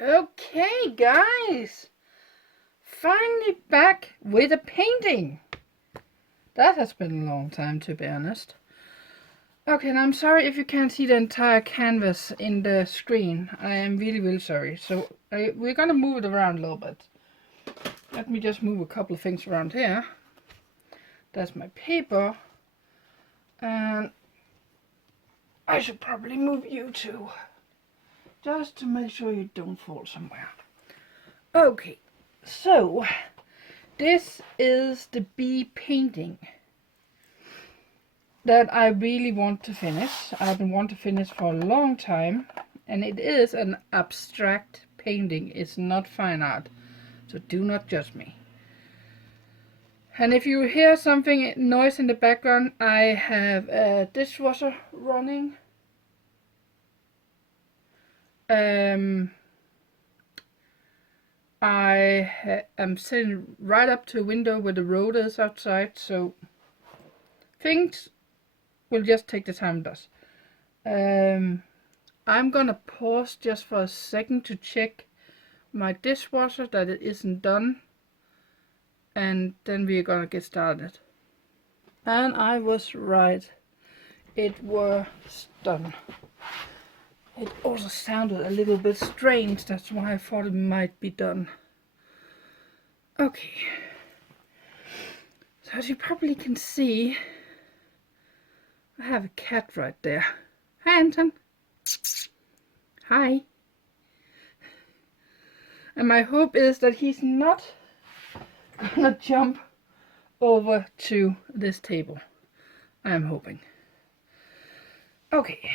Okay, guys, finally back with a painting. That has been a long time, to be honest. Okay, and I'm sorry if you can't see the entire canvas in the screen. I am really sorry. So we're gonna move it around a little bit. Let me just move a couple of things around here. That's my paper. And I should probably move you too, just to make sure you don't fall somewhere. Okay, so this is the bee painting that I really want to finish. I've been wanting to finish for a long time, and it is an abstract painting. It's not fine art, so do not judge me. And if you hear something noise in the background, I have a dishwasher running. I am sitting right up to a window where the road is outside, so things will just take the time it does. I'm gonna pause just for a second to check my dishwasher that it isn't done, and then we're gonna get started. And I was right, it was done. It also sounded a little bit strange, that's why I thought it might be done. Okay, so as you probably can see, I have a cat right there. Hi, Anton. Hi. And my hope is that he's not gonna jump over to this table. I'm hoping. Okay.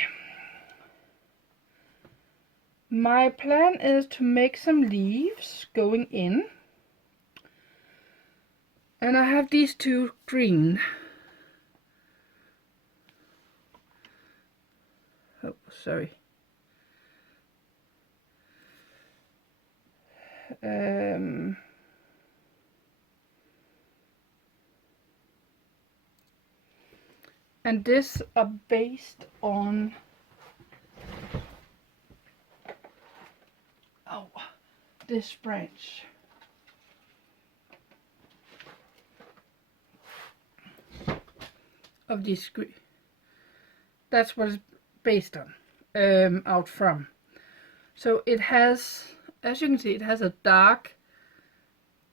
My plan is to make some leaves going in. And I have these two green. Oh, sorry. And this are based on this branch. Of these green. That's what it's based on, out from. So it has, as you can see, it has a dark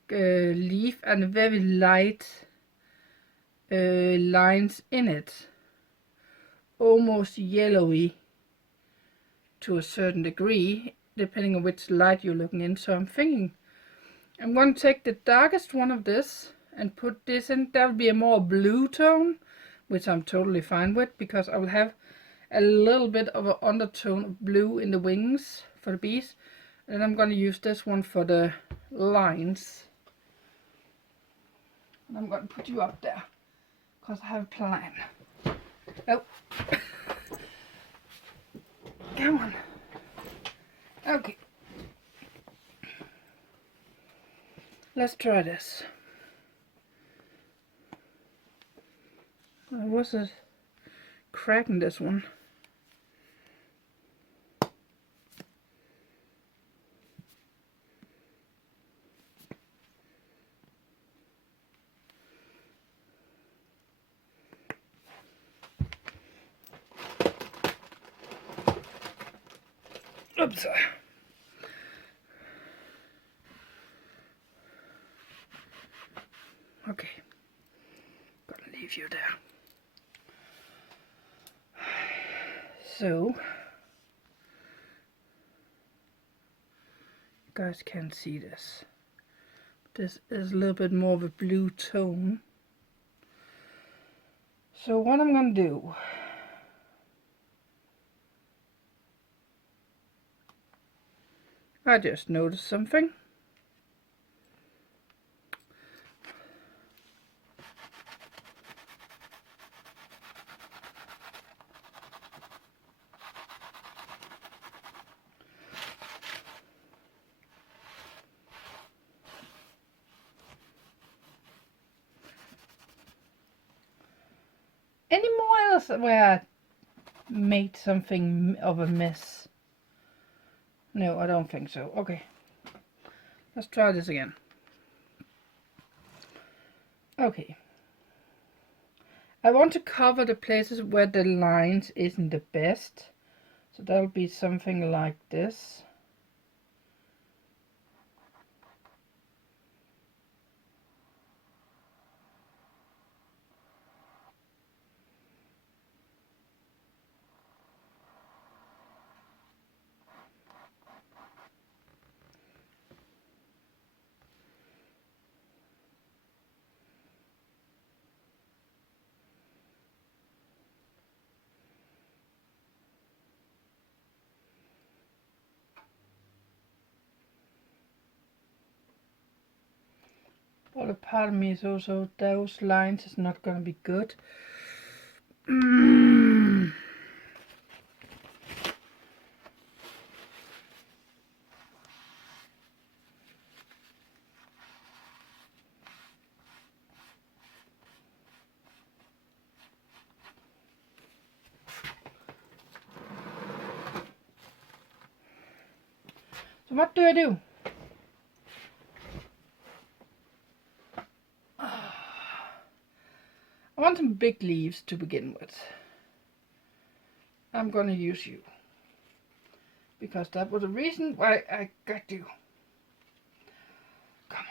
leaf and very light lines in it, almost yellowy to a certain degree, depending on which light you're looking in. So I'm thinking I'm going to take the darkest one of this and put this in. That will be a more blue tone, which I'm totally fine with, because I will have a little bit of an undertone of blue in the wings for the bees. And I'm going to use this one for the lines. And I'm going to put you up there, because I have a plan. Oh. Come on. Okay. Let's try this. I was a crack in this one. Oops. Okay. Gonna leave you there. So, you guys can't see this. This is a little bit more of a blue tone. So what I'm gonna do, I just noticed something. Any more else where I made something of a mess? No, I don't think so. Okay, let's try this again. Okay. I want to cover the places where the lines isn't the best. So that'll be something like this. But a part of me is also those lines is not gonna be good. So what do I do? I want some big leaves to begin with. I'm gonna use you. Because that was the reason why I got you. Come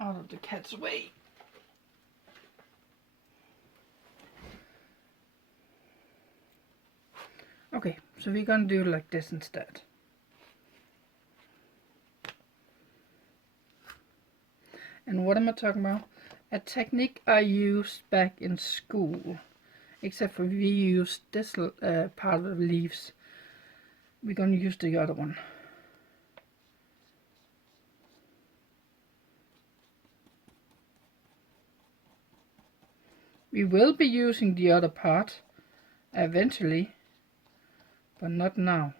on. Out of the cat's way. Okay, so we're gonna do it like this instead. And what am I talking about? A technique I used back in school. Except for we used this part of the leaves. We're gonna use the other one. We will be using the other part eventually, but not now.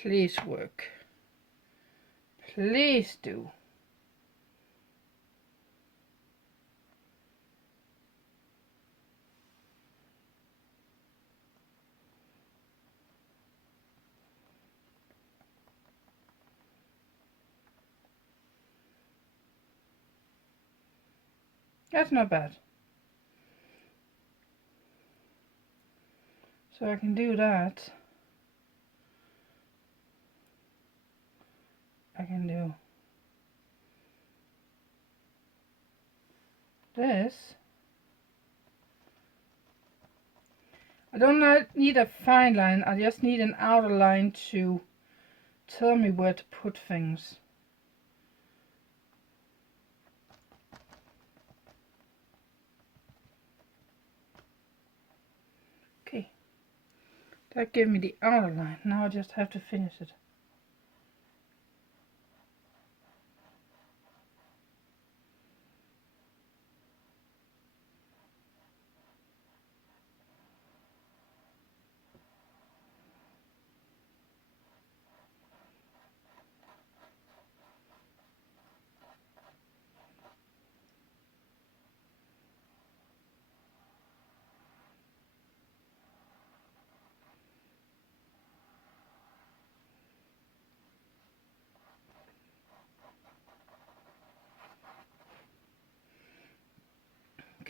Please work. Please do. That's not bad. So I can do that. I can do this. I don't need a fine line, I just need an outer line to tell me where to put things. Okay, that gave me the outer line. Now I just have to finish it.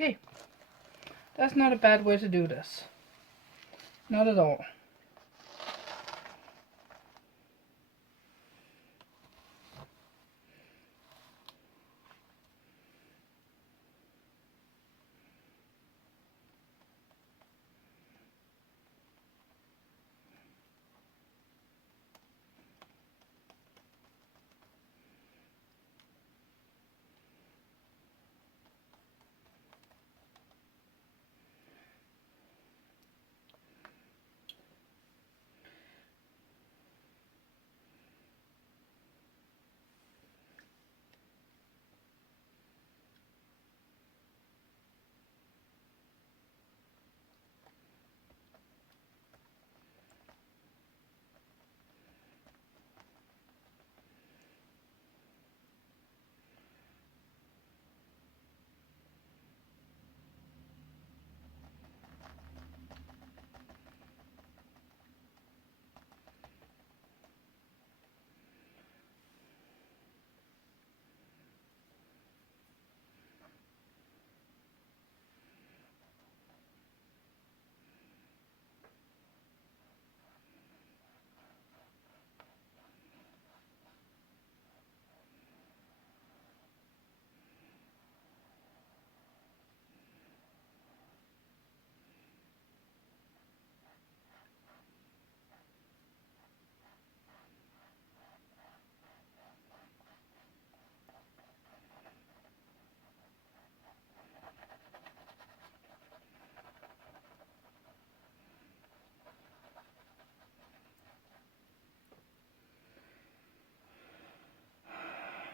Okay, that's not a bad way to do this. Not at all.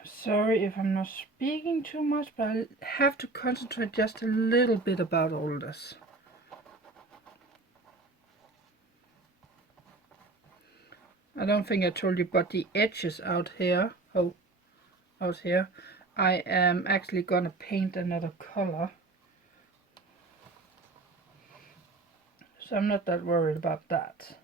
Sorry if I'm not speaking too much, but I have to concentrate just a little bit about all this. I don't think I told you, but the edges out here, out here, I am actually gonna paint another color. So I'm not that worried about that.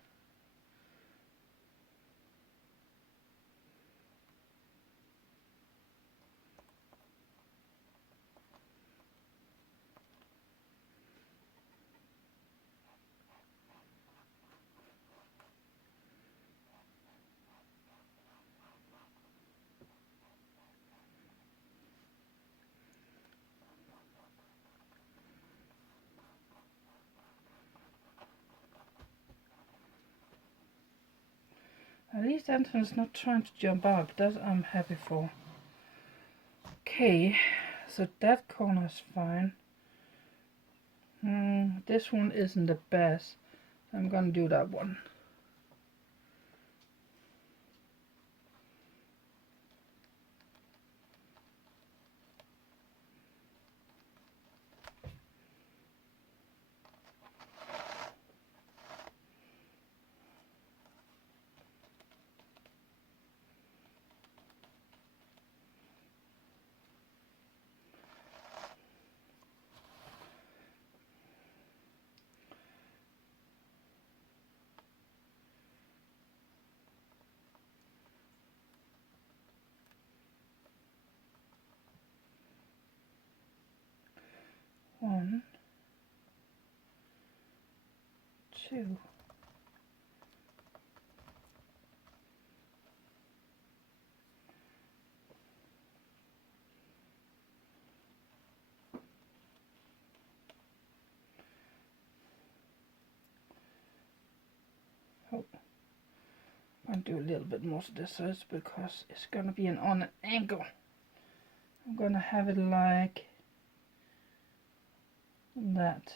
At least Anton's not trying to jump up. That I'm happy for. Okay, so that corner is fine. This one isn't the best. I'm gonna do that one. One, two. Oh, I'll do a little bit more to this side because it's gonna be on an angle. I'm gonna have it like that.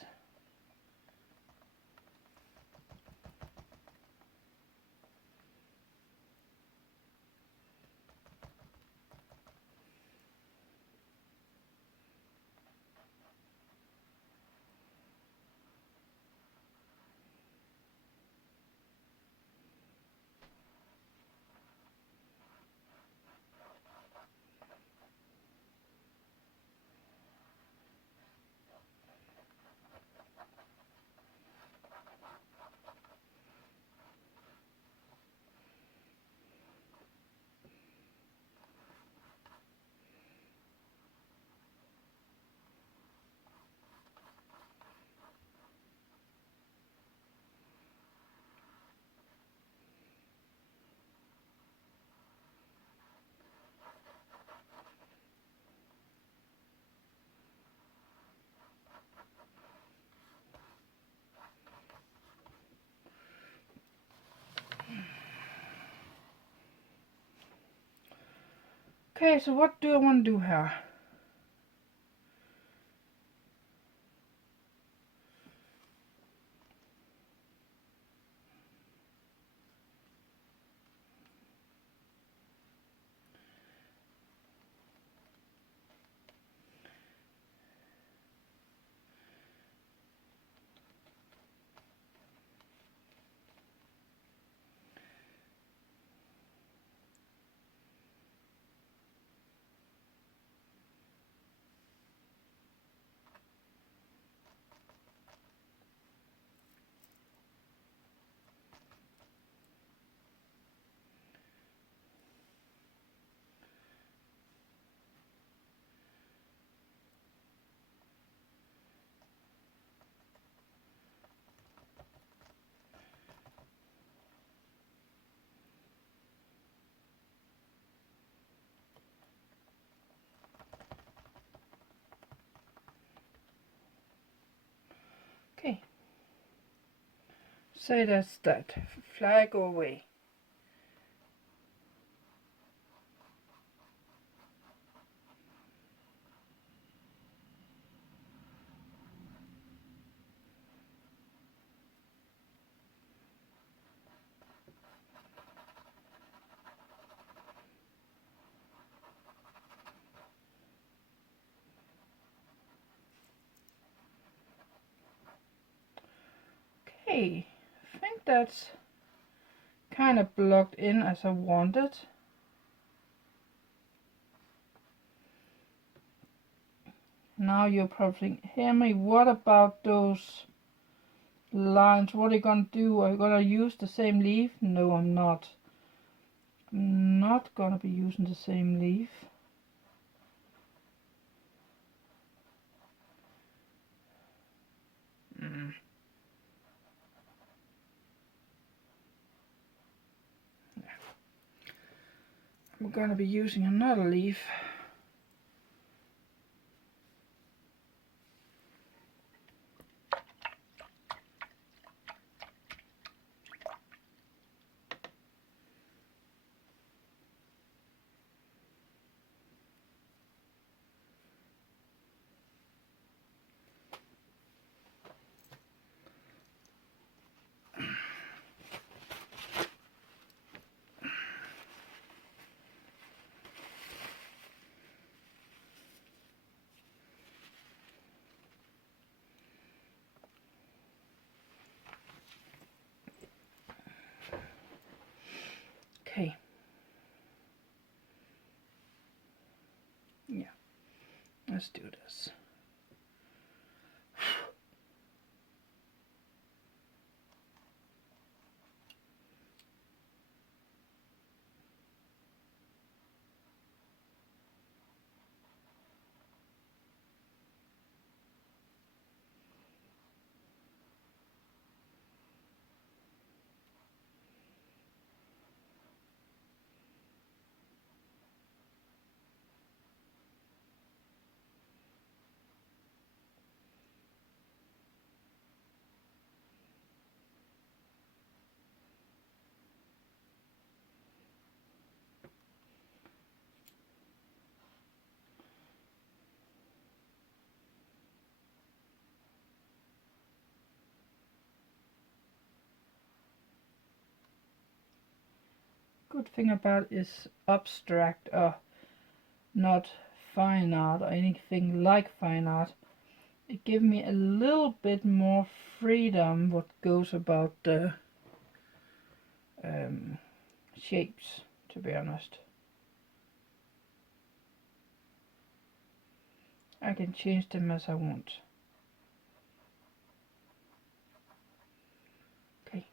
Okay, so what do I want to do here? Okay. Say that's that. Fly, go away. Okay, I think that's kind of blocked in as I wanted. Now you're probably hear me, what about those lines? What are you gonna do? Are you gonna use the same leaf? No, I'm not. I'm not gonna be using the same leaf. I'm gonna be using another leaf. Okay. Yeah, let's do this. Good thing about is abstract or not fine art or anything like fine art. It gives me a little bit more freedom what goes about the shapes, to be honest. I can change them as I want. Okay.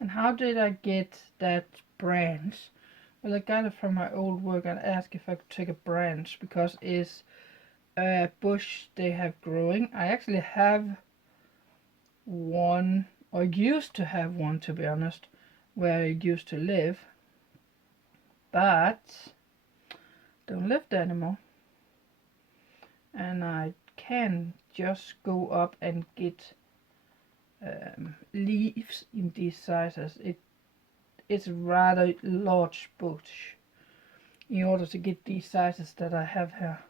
And how did I get that branch? Well, I got it from my old work and asked if I could take a branch because it's a bush they have growing. I actually have one, or used to have one, to be honest, where I used to live, but don't live there anymore. And I can just go up and get leaves in these sizes. It's a rather large bush in order to get these sizes that I have here.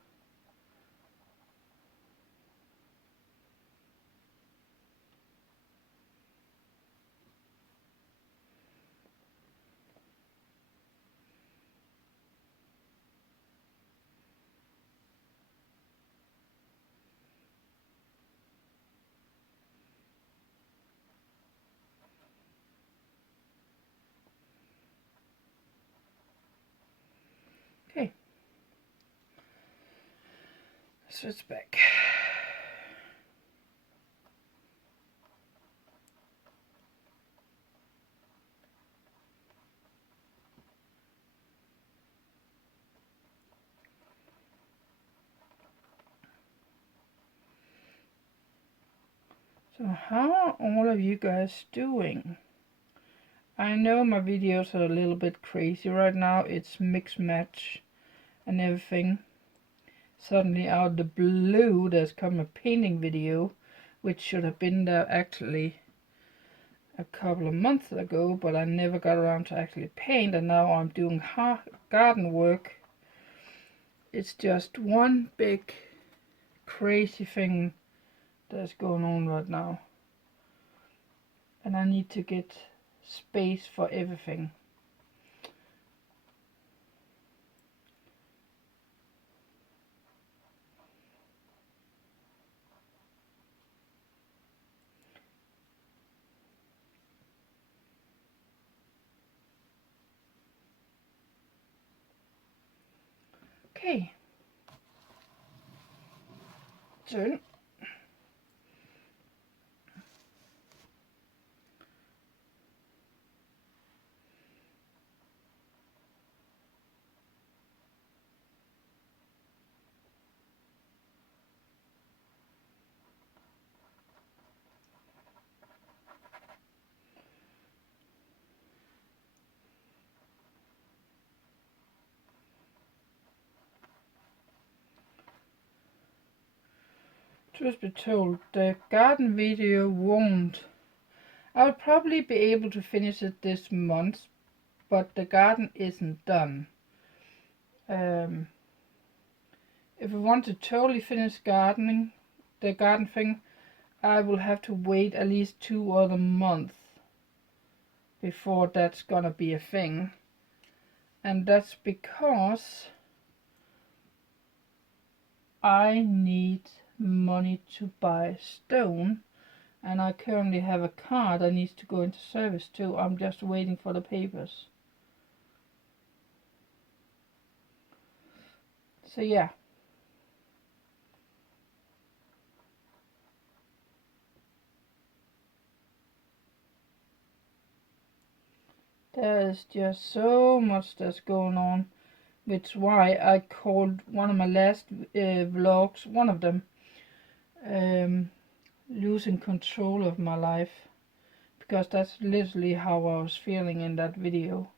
Okay, switch back. So how are all of you guys doing? I know my videos are a little bit crazy right now. It's mix match and everything. Suddenly out of the blue there's come a painting video, which should have been there actually a couple of months ago, but I never got around to actually paint, and now I'm doing garden work. It's just one big crazy thing that's going on right now, and I need to get space for everything. Okay, so truth be told, the garden video won't. I'll probably be able to finish it this month, but the garden isn't done. If I want to totally finish gardening, the garden thing, I will have to wait at least 2 other months before that's gonna be a thing. And that's because I need money to buy stone, and I currently have a car that needs to go into service too. I'm just waiting for the papers. So yeah. There's just so much that's going on, which is why I called one of my last vlogs, one of them, losing control of my life, because that's literally how I was feeling in that video.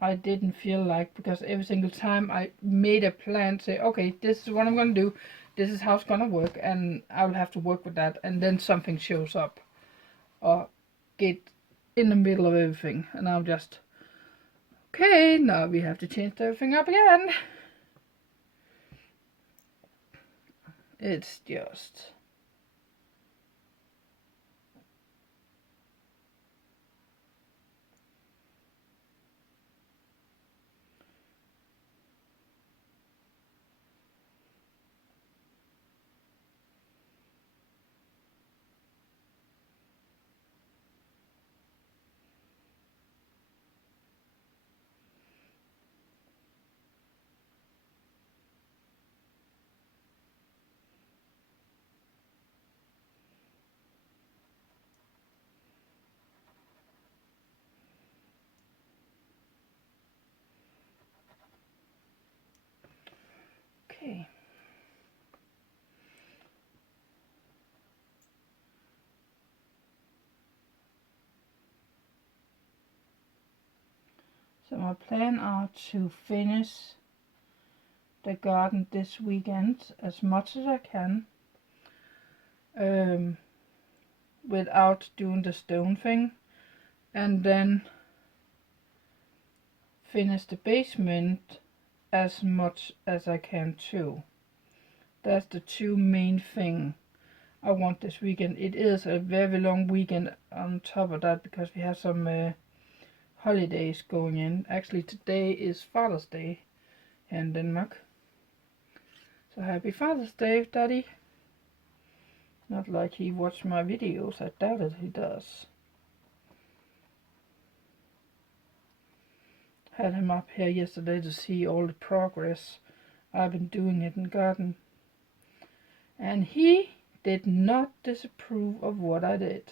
I didn't feel like, because every single time I made a plan, say, okay, this is what I'm gonna do, this is how it's gonna work, and I'll have to work with that, and then something shows up or get in the middle of everything, and I'm just, okay, now we have to change everything up again. It's just... okay. So my plan are to finish the garden this weekend as much as I can, without doing the stone thing, and then finish the basement as much as I can too. That's the two main thing I want this weekend. It is a very long weekend on top of that, because we have some holidays going in. Actually, today is Father's Day in Denmark. So happy Father's Day, Daddy. Not like he watched my videos, I doubt it he does. Had him up here yesterday to see all the progress I've been doing in the garden. And he did not disapprove of what I did.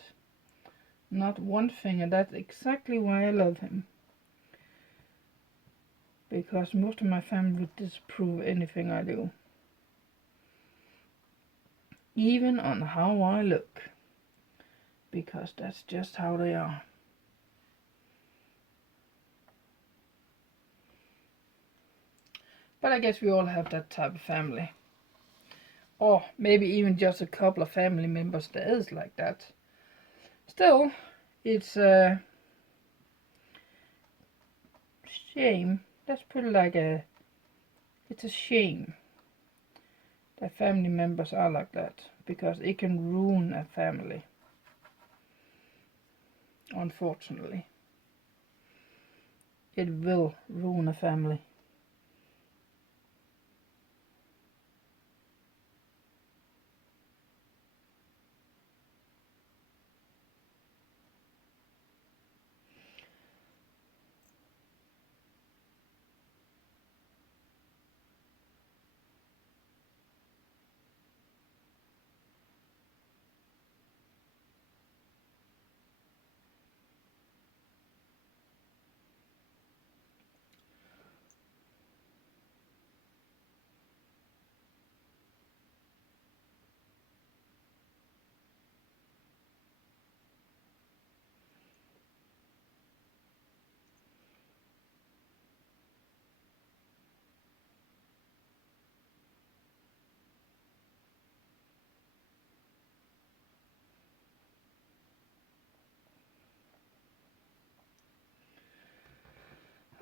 Not one thing, and that's exactly why I love him. Because most of my family would disapprove of anything I do. Even on how I look. Because that's just how they are. But I guess we all have that type of family. Or maybe even just a couple of family members that is like that. Still, it's a shame. Let's put it like it's a shame that family members are like that, because it can ruin a family. Unfortunately, it will ruin a family.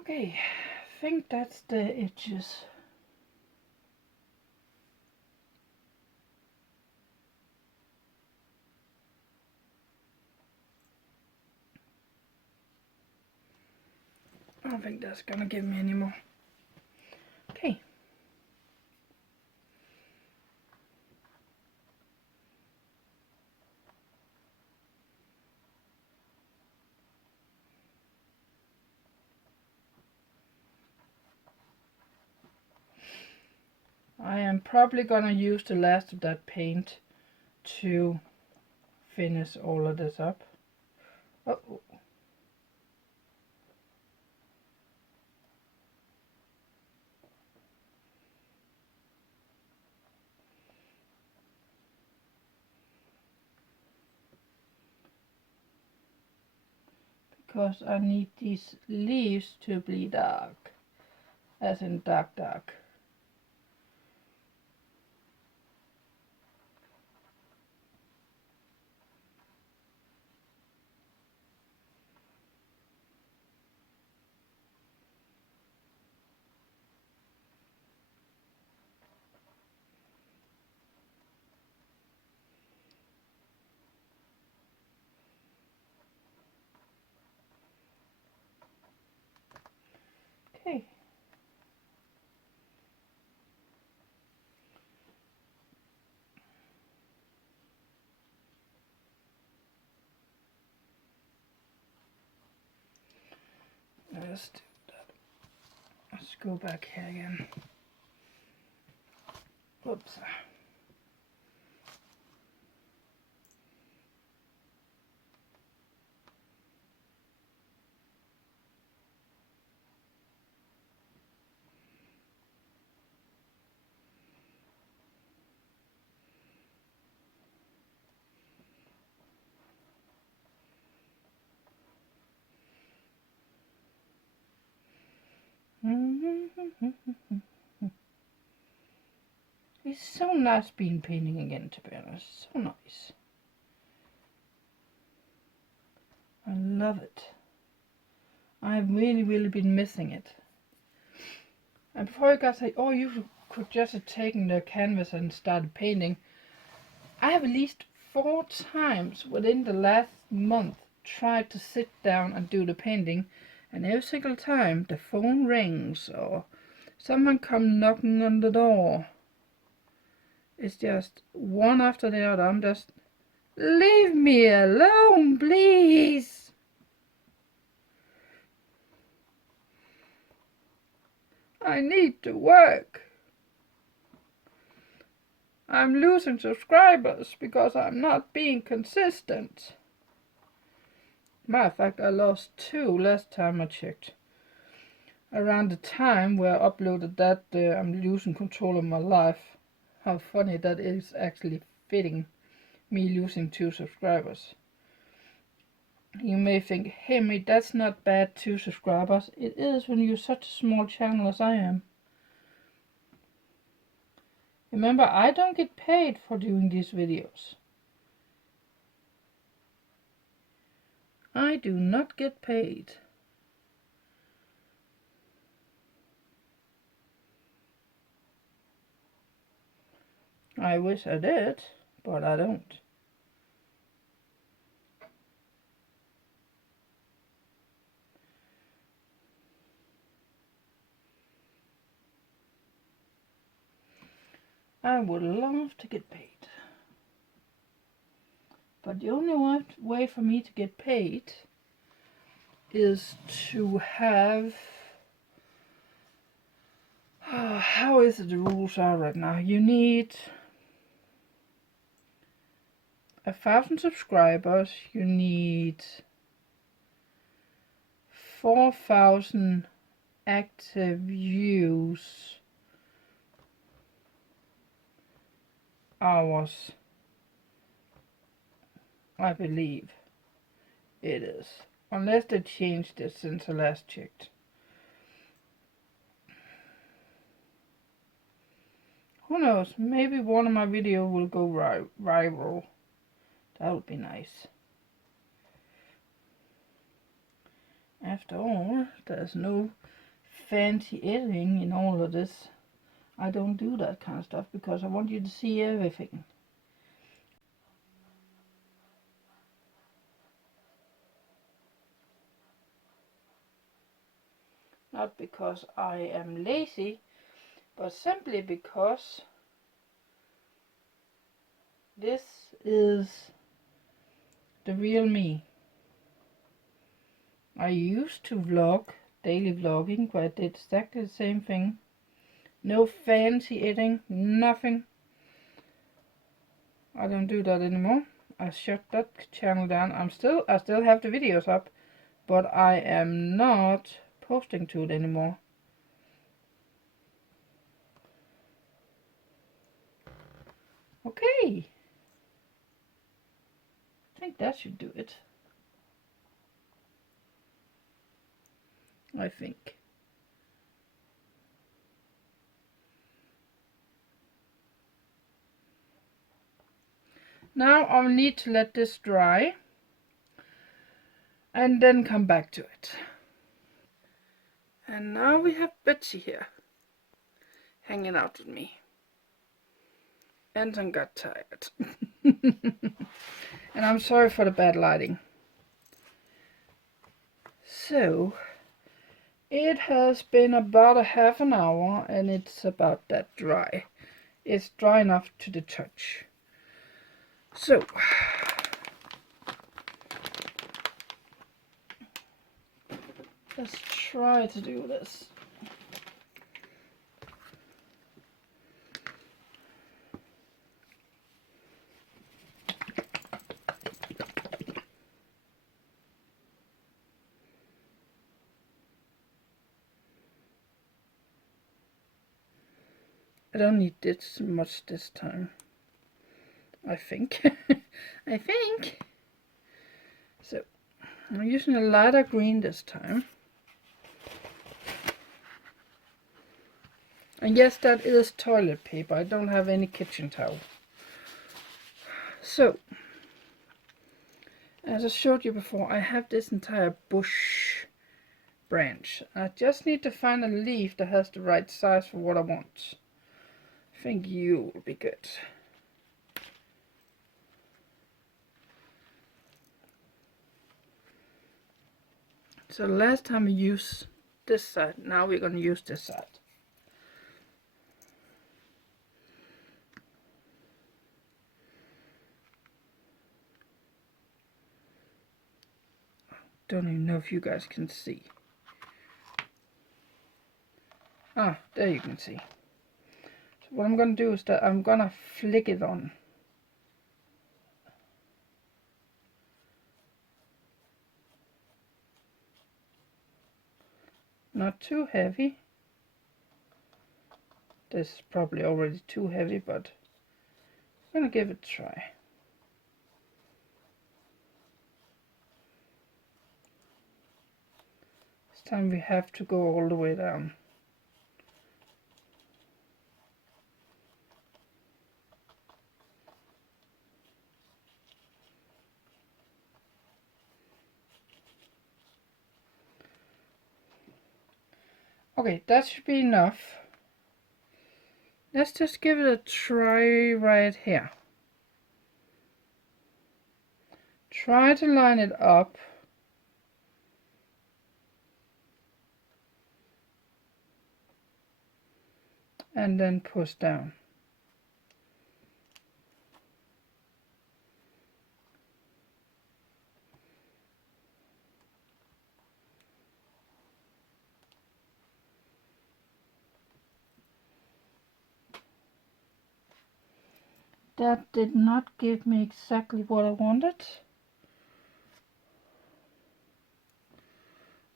Okay, I think that's the edges. I don't think that's gonna give me any more. Okay. I am probably gonna use the last of that paint to finish all of this up. Oh, because I need these leaves to be dark, as in dark. Okay. Let's do that. Let's go back here again. Whoops. It's so nice being painting again, to be honest. So nice. I love it. I've really been missing it. And before you guys say, oh, you could just have taken the canvas and started painting, I have at least 4 times within the last month tried to sit down and do the painting, and every single time the phone rings or someone come knocking on the door. It's just one after the other. I'm just, leave me alone, please. I need to work. I'm losing subscribers because I'm not being consistent. Matter of fact, I lost 2 last time I checked. Around the time where I uploaded that I'm losing control of my life. How funny that is actually fitting me losing 2 subscribers. You may think, hey mate, that's not bad, 2 subscribers. It is when you're such a small channel as I am. Remember, I don't get paid for doing these videos. I do not get paid. I wish I did, but I don't. I would love to get paid. But the only way for me to get paid is to have... how is it the rules are right now? You need 1,000 subscribers. You need 4,000 active views hours, I believe it is. Unless they changed it since I last checked. Who knows, maybe one of my videos will go viral. That would be nice. After all, there's no fancy editing in all of this. I don't do that kind of stuff because I want you to see everything. Not because I am lazy, but simply because this is the real me. I used to vlog, daily vlogging, where I did exactly the same thing. No fancy editing, nothing. I don't do that anymore. I shut that channel down. I still have the videos up, but I am not posting to it anymore. Okay. I think that should do it. I think. Now I'll need to let this dry and then come back to it. And now we have Betsy here, hanging out with me. Anton got tired. And I'm sorry for the bad lighting. So, it has been about a half an hour and it's about that dry. It's dry enough to the touch. So, let's try to do this. I don't need this much this time. I think. I think. So, I'm using a lighter green this time. And yes, that is toilet paper. I don't have any kitchen towel. So, as I showed you before, I have this entire bush branch. I just need to find a leaf that has the right size for what I want. I think you will be good. So last time we used this side, now we're going to use this side. Don't even know if you guys can see. Ah, there you can see. So what I'm going to do is that I'm going to flick it on. Not too heavy. This is probably already too heavy, but I'm going to give it a try. This time we have to go all the way down. Okay, that should be enough. Let's just give it a try right here. Try to line it up. And then push down. That did not give me exactly what I wanted.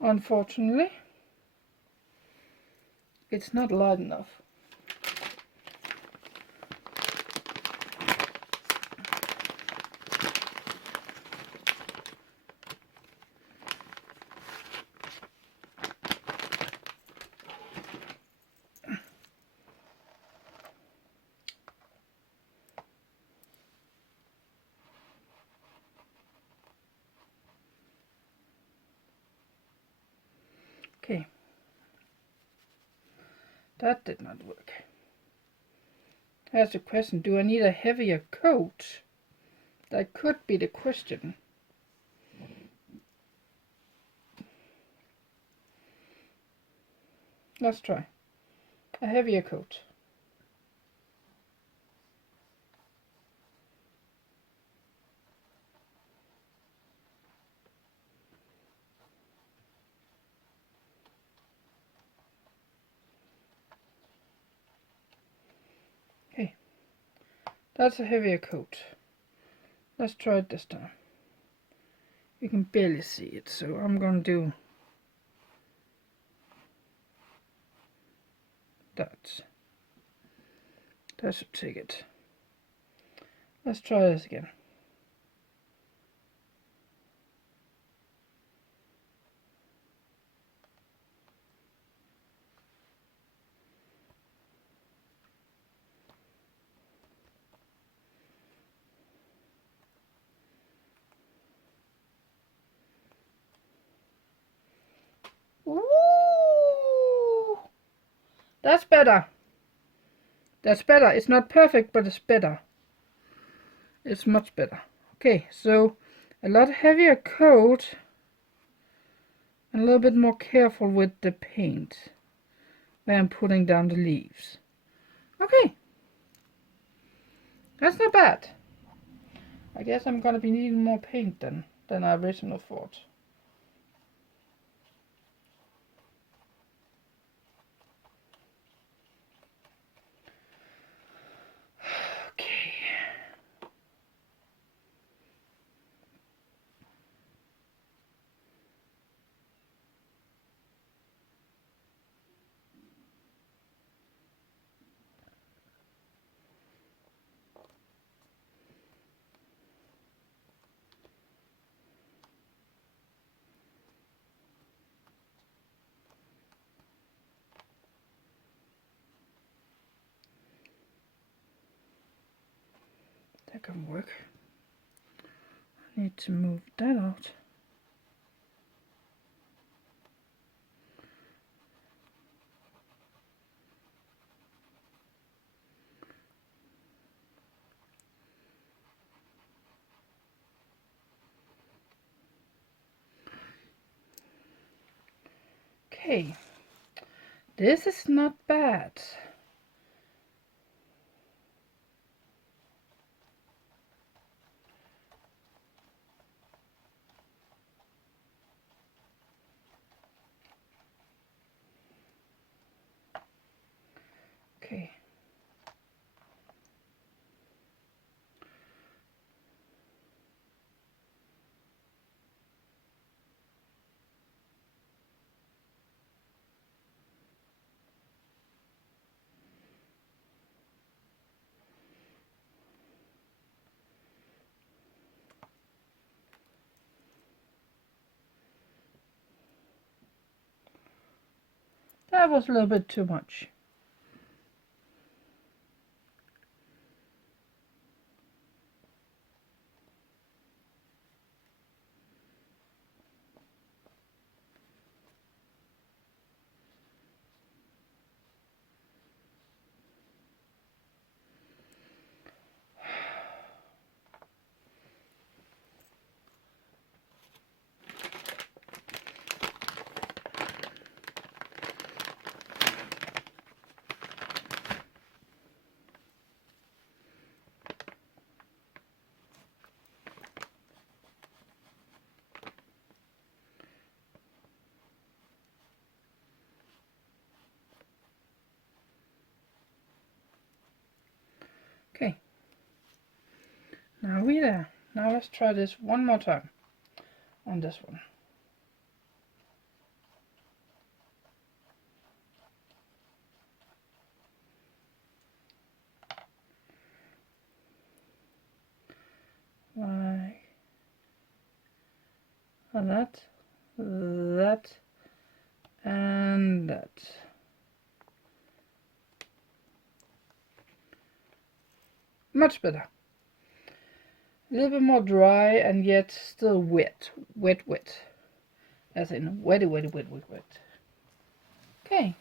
Unfortunately, it's not light enough. Okay, that did not work. Here's the question, do I need a heavier coat? That could be the question. Let's try a heavier coat. Okay, that's a heavier coat. Let's try it this time. You can barely see it, so I'm gonna do that. That should take it. Let's try this again. Ooh, that's better. That's better. It's not perfect, but it's better. It's much better. Okay, so a lot heavier coat and a little bit more careful with the paint when I'm putting down the leaves. Okay, that's not bad. I guess I'm gonna be needing more paint than I originally thought. Okay. That can work. I need to move that out. Okay, this is not bad. Okay. That was a little bit too much. Now we there. Now let's try this one more time on this one. Like that, that, and that. Much better. A little bit more dry and yet still wet. Wet. As in wet. Okay.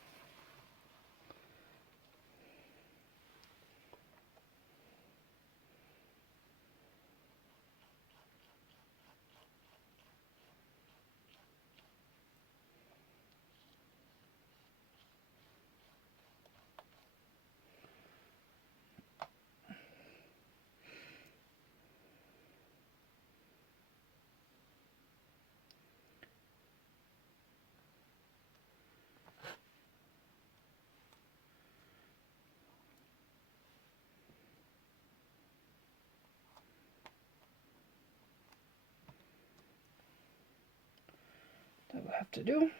That will have to do.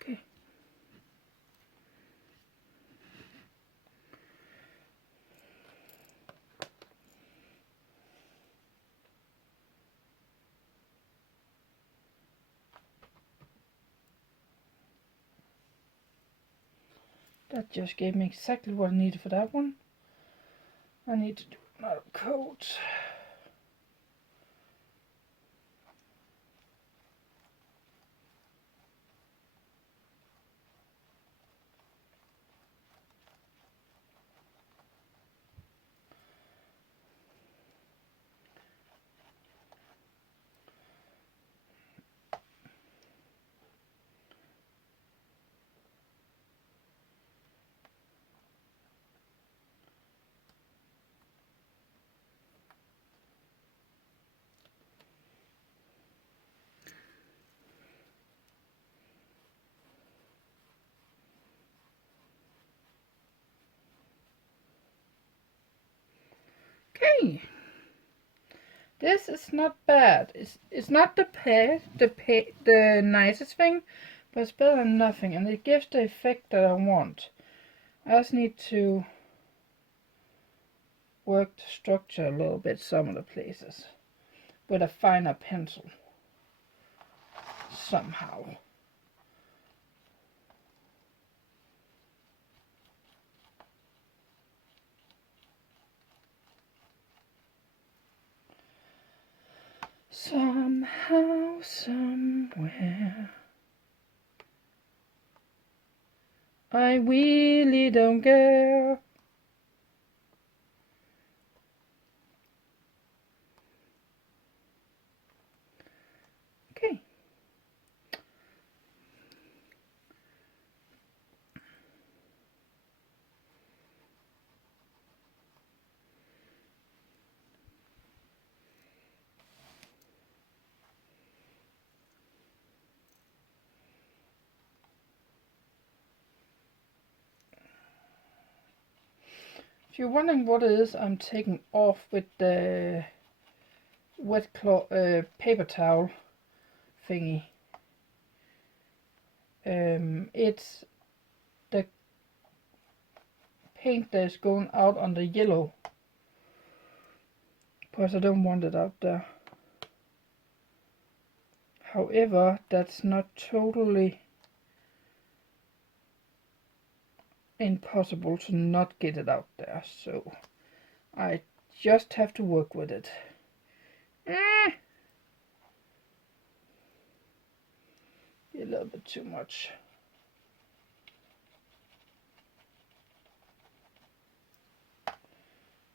Okay. That just gave me exactly what I needed for that one. I need to do another coat. Okay. This is not bad. It's not the nicest thing, but it's better than nothing, and it gives the effect that I want. I just need to work the structure a little bit some of the places with a finer pencil somehow. Somehow, somewhere, I really don't care. Okay. If you're wondering what it is I'm taking off with the wet cloth, paper towel thingy, it's the paint that's going out on the yellow, because I don't want it out there. However, that's not totally impossible to not get it out there, so I just have to work with it. A little bit too much.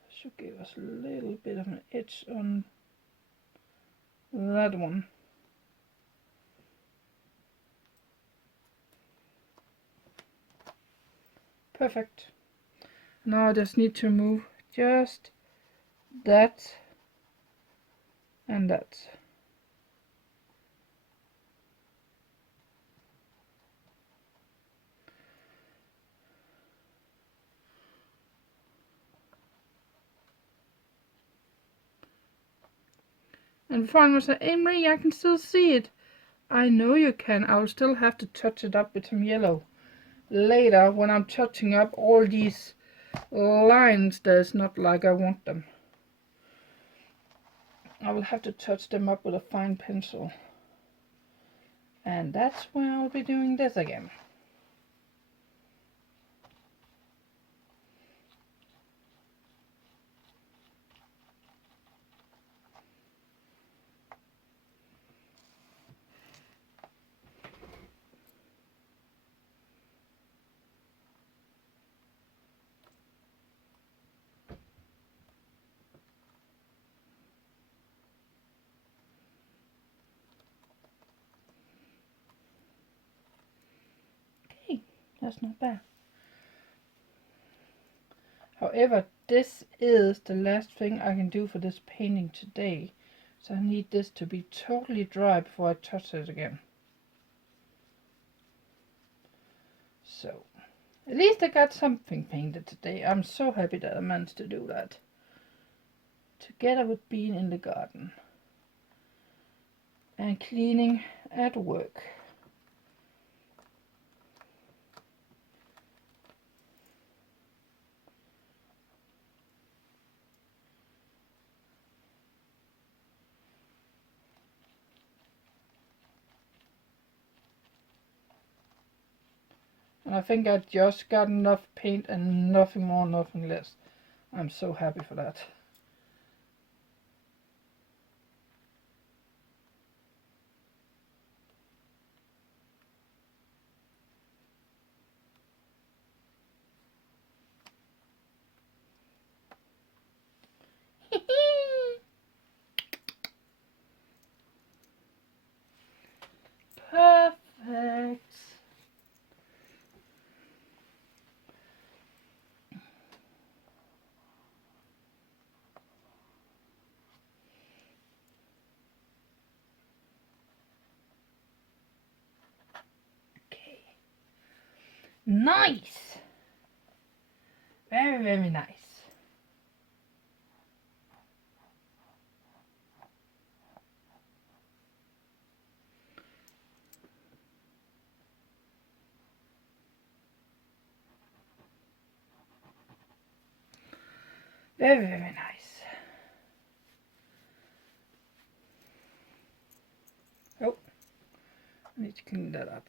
Should give us a little bit of an edge on that one. Perfect. Now I just need to remove just that and that. And Farmer said, Amory, I can still see it. I know you can. I'll still have to touch it up with some yellow. Later, when I'm touching up all these lines that's not like I want them, I will have to touch them up with a fine pencil. And that's where I'll be doing this again. Okay, that's not bad. However, this is the last thing I can do for this painting today. So I need this to be totally dry before I touch it again. So, at least I got something painted today. I'm so happy that I managed to do that. Together with being in the garden. And cleaning at work. And I think I just got enough paint and nothing more, nothing less. I'm so happy for that. Perfect. Okay. Nice. Very, very nice. Very, very nice. Oh, I need to clean that up.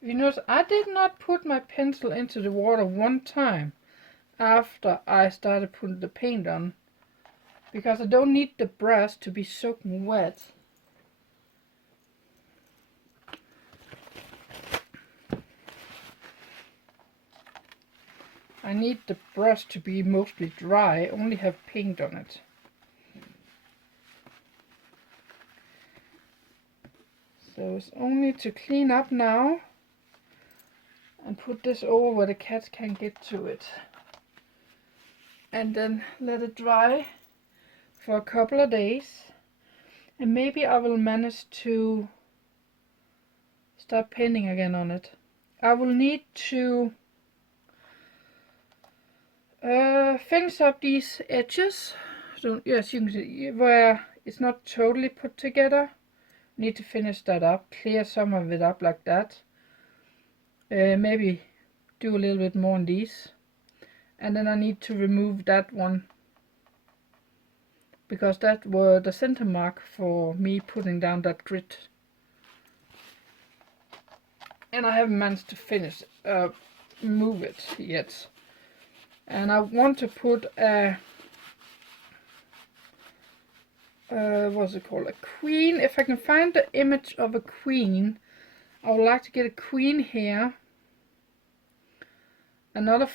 You notice I did not put my pencil into the water one time after I started putting the paint on, because I don't need the brush to be soaking wet. I need the brush to be mostly dry, only have paint on it. So it's only to clean up now and put this over where the cats can get to it. And then let it dry for a couple of days. And maybe I will manage to start painting again on it. I will need to finish up these edges. So yes, you can see where it's not totally put together. Need to finish that up, clear some of it up like that. Maybe do a little bit more on these. And then I need to remove that one, because that were the center mark for me putting down that grid. And I haven't managed to finish move it yet. And I want to put a what's it called? A queen. If I can find the image of a queen, I would like to get a queen here. Another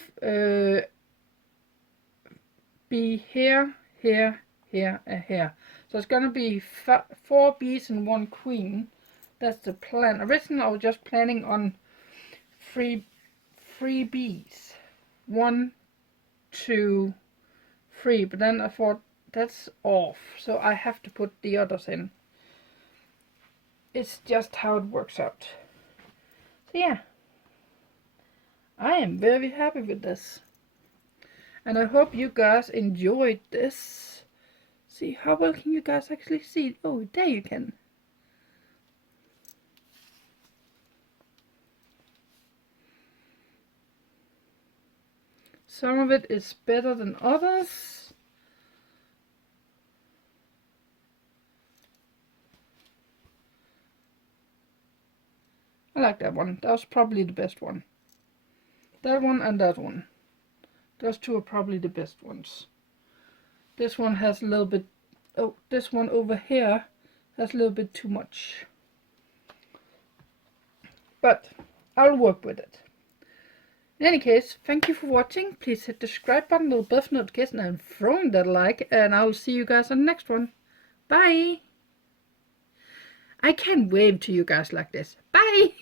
bee here, here, here, and here. So it's gonna be 4 bees and 1 queen. That's the plan. Originally, I was just planning on three bees. 1, 2, 3. But then I thought that's off, so I have to put the others in. It's just how it works out. So yeah, I am very happy with this. And I hope you guys enjoyed this. See, how well can you guys actually see? Oh, there you can. Some of it is better than others. I like that one. That was probably the best one. That one and that one. Those two are probably the best ones. This one has a little bit... Oh, this one over here has a little bit too much. But I'll work with it. In any case, thank you for watching. Please hit the subscribe button, little bell notification, and throwing that like. And I will see you guys on the next one. Bye! I can't wave to you guys like this. Bye!